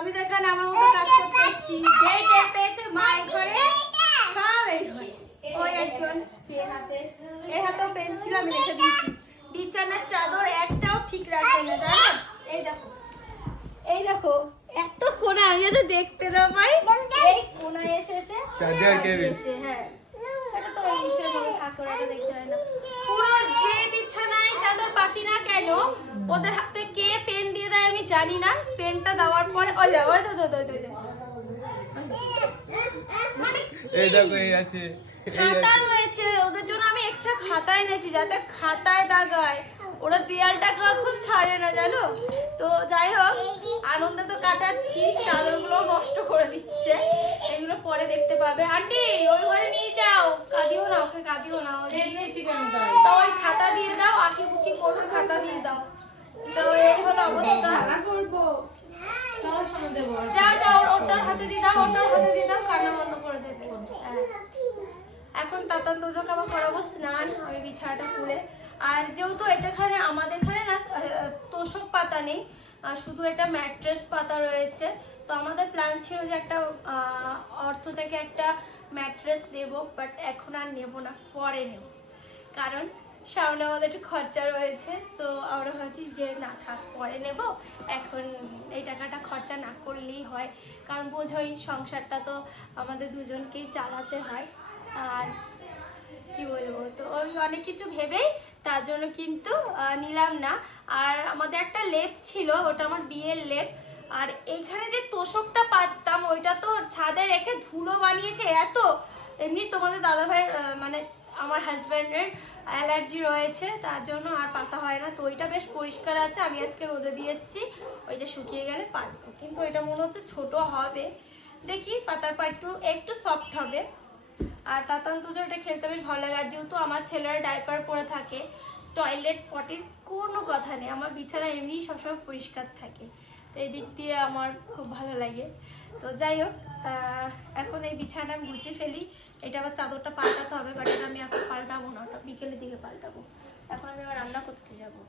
আমি তো এখানে আমার মতো কাজ করতেছি। যেই টের পেয়েছে মায়ের ঘরে সব এই ঘরে। ওই একজন এর হাতেও পেন ছিল, আমি রেখে দিয়েছি। বিছানার চাদর একটাও ঠিক রাখবে না, জানো? এই দেখো এত কোণা, আমি যাতে দেখতে না পাই এই কোণায় এসে হ্যাঁ, এটা তো ইসের মধ্যে থাকে, ওটা দেখতে হয় না। পুরো যে বিছানায় চাদর পাতি না কেন, ওদের হাতে কে পেন দিয়ে দেয় আমি জানি না। পেনটা দেওয়ার পরে ওই দেখো মানে খাতা রয়েছে ওদের জন্য, আমি এক্সট্রা খাতা এনেছি যাতে খাতায় দাগায়। ওরা দেয়ালটা কখন ছাড়ে না জানো। তো যাই হোক, আনন্দে তো কাটাচ্ছি, চাদরগুলো নষ্ট করে দিচ্ছে। এগুলো পরে দেখতে পাবে। আন্টি ওই ঘরে নিয়ে যাও, কাঁদিও না, ওকে কাঁদিও না। তো ওই খাতা দিয়ে দাও, আঁকি বুকি করুন, খাতা দিয়ে দাও। তো এই হলো অবস্থা। করবো যাও যাও, ওটার হাতে দিয়ে দাও, ওটার হাতে দিয়ে দাও, কান্না বন্ধ করে দেবে। এখন তাতান তোজোকে আবার করাবো স্নান, আমি বিছানাটা খুলে। আর যেহেতু এখানে আমাদের এখানে না তোষক পাতা নেই, শুধু এটা ম্যাট্রেস পাতা রয়েছে। তো আমাদের প্ল্যান ছিল যে একটা অর্থ থেকে একটা ম্যাট্রেস নেব, বাট এখন আর নেব না, পরে নেব। কারণ সামনে আমাদের একটু খরচা রয়েছে। তো আমরা ভাবছি যে না থাক, পরে নেব, এখন এই টাকাটা খরচা না করলেই হয়। কারণ বোঝোই সংসারটা তো আমাদের দুজনকেই চালাতে হয়। আর কি বলবো, তো ওই অনেক কিছু ভেবেই তার জন্য কিন্তু নিলাম না। আর আমাদের একটা লেপ ছিল, ওটা আমার বিয়ের লেপ। আর এইখানে যে তোষকটা পাততাম, ওইটা তো ছাদে রেখে ধুলো বানিয়েছে এত। এমনি তোমাদের দাদাভাই মানে আমার হাজব্যান্ডের অ্যালার্জি রয়েছে, তার জন্য আর পাতা হয় না। তো ওইটা বেশ পরিষ্কার আছে, আমি আজকে রোদে দিয়ে এসেছি। ওইটা শুকিয়ে গেলে পাতবো, কিন্তু এটা মনে হচ্ছে ছোট হবে। দেখি পাতার পর একটু সফট হবে। আর তাতান তোজোর এটা খেলতে বেশ ভালো লাগে। আর যেহেতু আমার ছেলেরা ডাইপার পরে থাকে, টয়লেট পটির কোনো কথা নেই, আমার বিছানা এমনি সবসময় পরিষ্কার থাকে। তো এই দিক দিয়ে আমার খুব ভালো লাগে। তো যাই হোক, এখন এই বিছানাটা আমি গুছিয়ে ফেলি। এটা আবার চাদরটা পাল্টাতে হবে, বাট এটা আমি এখন পাল্টাবো না, ওটা বিকেলের দিকে পাল্টাবো। এখন আমি আবার রান্না করতে যাবো।